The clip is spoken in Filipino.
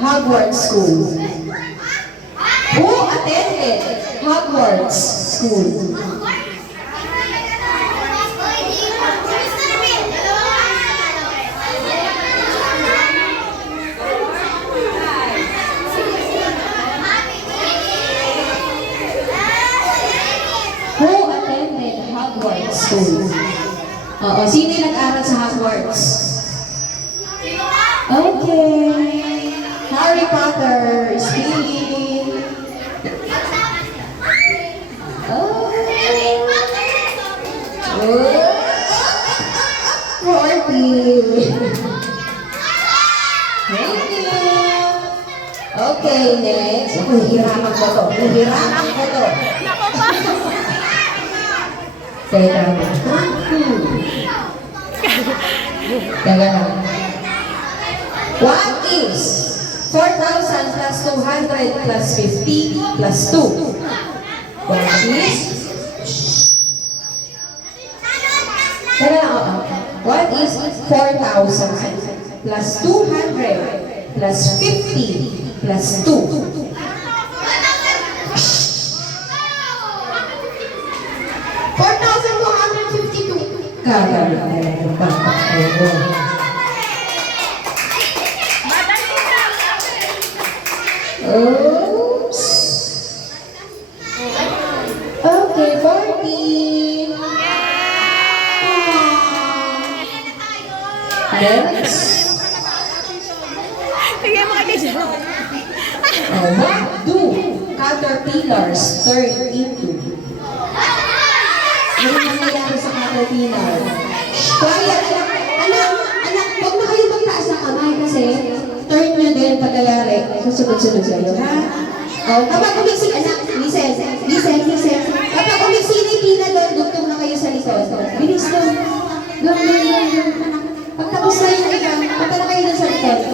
Hogwarts School? Who attended Hogwarts School? Who attended Hogwarts School? Oo, sino yung nag-aral sa Hogwarts? Okay. Harry Potter, speaking. Oh. Forty. Thank you. Okay, next. Hihirapan ko to. Hihirapan ko to. Teka lang. Teka lang. What is 4,000 plus 200 plus 50 plus 2? What is? Teka lang, oo. What is 4,000 plus 200 plus 50 plus 2? 4,252. Kagalaman ba? Oops. Okay, 40. Next. What do caterpillars turn into? Ano nangyayari sa caterpillar? Quiet, anak, huwag na kayo magtaas na kamay kasi turn nyo din paglalari. Susunod-sunod kayo, ha? O, kapag umiksi, anak, listen. Kapag umiksi na yung pila doon, dugtong na kayo sa likod. Bilis doon. Doon.